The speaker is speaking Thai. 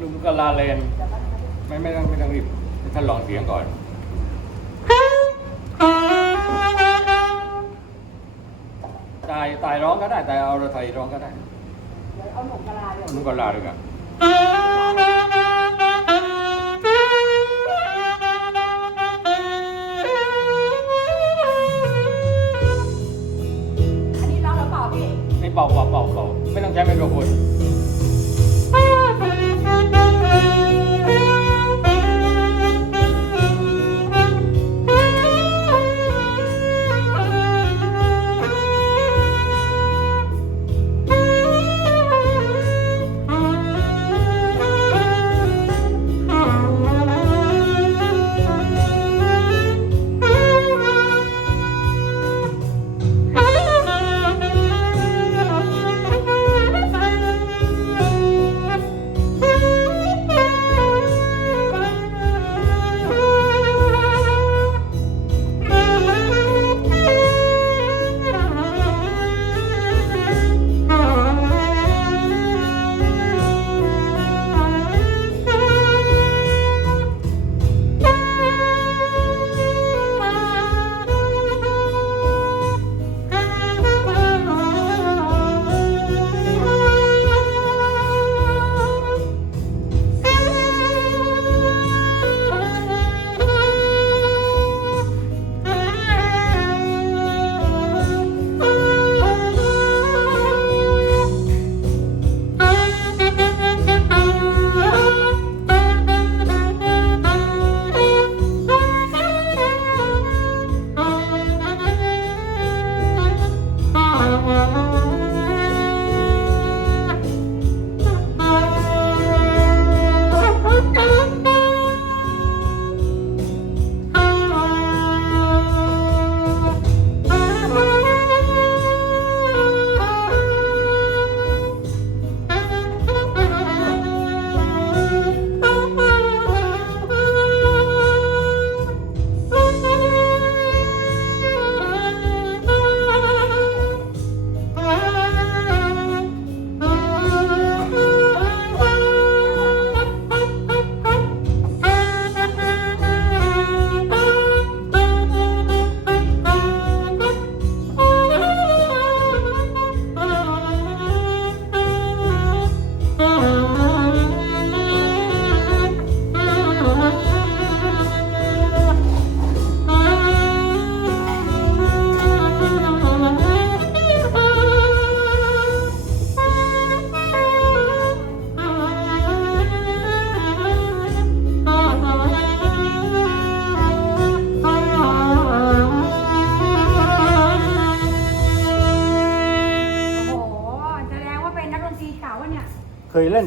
ลุงก็ลาเลนไม่ต้องรีบท่านลองเสียงก่อนตายร้องก็ได้แต่เอาเราไทยร้องก็ได้เอาหนุ่มกะลาเลยหนุ่มกะลาด้วยกันอันนี้ร้องหรือเปล่าพี่ไม่เป่าไม่ต้องใช้ไมโครโฟนเคยเล่น